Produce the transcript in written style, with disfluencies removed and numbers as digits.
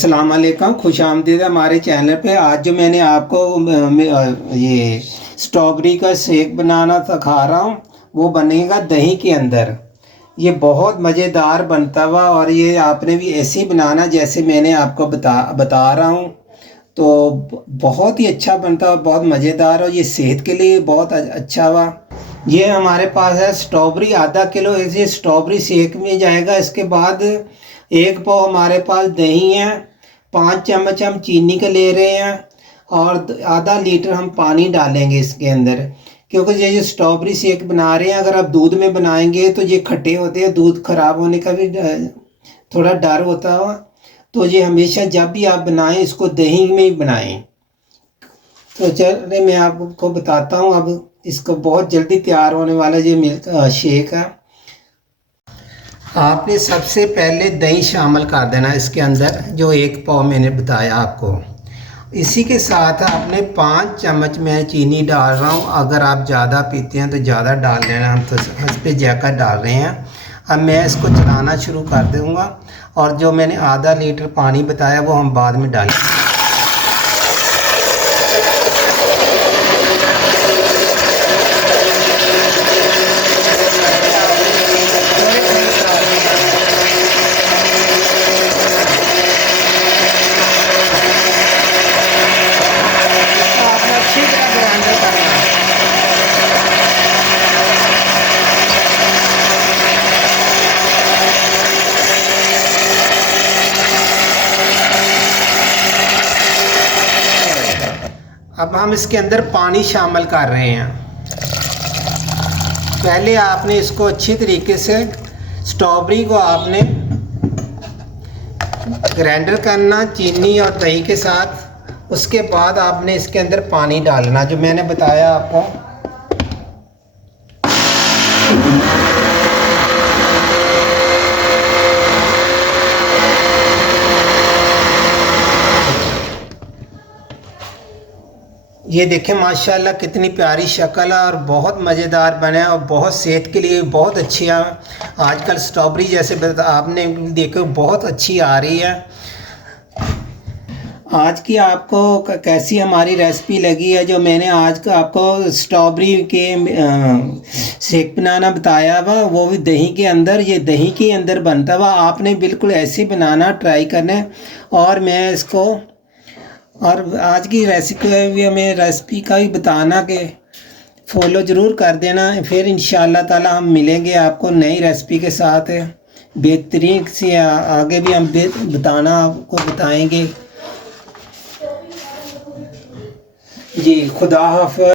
अस्सलाम वालेकुम, खुश आमदीद हमारे चैनल पे। आज जो मैंने आपको ये स्ट्रॉबेरी का शेक बनाना सिखा रहा हूँ, वो बनेगा दही के अंदर। ये बहुत मज़ेदार बनता हुआ, और ये आपने भी ऐसे ही बनाना जैसे मैंने आपको बता रहा हूँ। तो बहुत ही अच्छा बनता है, बहुत मज़ेदार, और ये सेहत के लिए बहुत अच्छा हुआ। ये हमारे पास है स्ट्रॉबेरी आधा किलो, ऐसे स्ट्रॉबेरी शेक में जाएगा। इसके बाद एक पाव हमारे पास दही है, 5 चम्मच हम चीनी का ले रहे हैं, और आधा लीटर हम पानी डालेंगे इसके अंदर। क्योंकि ये जो स्ट्रॉबेरी शेक बना रहे हैं, अगर आप दूध में बनाएंगे तो ये खट्टे होते हैं, दूध खराब होने का भी थोड़ा डर होता है। तो ये हमेशा जब भी आप बनाएं इसको दही में ही बनाएं। तो चलिए मैं आपको बताता हूँ। अब इसको बहुत जल्दी तैयार होने वाला ये मिल्क शेक है। आपने सबसे पहले दही शामिल कर देना इसके अंदर, जो एक पाव मैंने बताया आपको। इसी के साथ आपने 5 चम्मच मैं चीनी डाल रहा हूँ। अगर आप ज़्यादा पीते हैं तो ज़्यादा डाल लेना, हम तो इस पर जाकर डाल रहे हैं। अब मैं इसको चलाना शुरू कर दूँगा, और जो मैंने आधा लीटर पानी बताया वो हम बाद में डालेंगे। अब हम इसके अंदर पानी शामिल कर रहे हैं। पहले आपने इसको अच्छी तरीके से स्ट्रॉबेरी को आपने ग्राइंडर करना चीनी और दही के साथ। उसके बाद आपने इसके अंदर पानी डालना, जो मैंने बताया आपको। ये देखें माशाल्लाह कितनी प्यारी शक्ल है, और बहुत मज़ेदार बना है, और बहुत सेहत के लिए बहुत अच्छी है। आजकल स्ट्रॉबेरी जैसे आपने देखो बहुत अच्छी आ रही है। आज की आपको कैसी हमारी रेसिपी लगी है, जो मैंने आज का आपको स्ट्रॉबेरी के शेक बनाना बताया हुआ, वो भी दही के अंदर। ये दही के अंदर बनता हुआ, आपने बिल्कुल ऐसे बनाना ट्राई करना है। और मैं इसको, और आज की रेसिपी हमें रेसिपी का ही बताना कि फॉलो ज़रूर कर देना। फिर इंशाअल्लाह ताला हम मिलेंगे आपको नई रेसिपी के साथ। बेहतरीन से आगे भी हम बताना आपको बताएंगे। जी खुदा हाफ़िज़।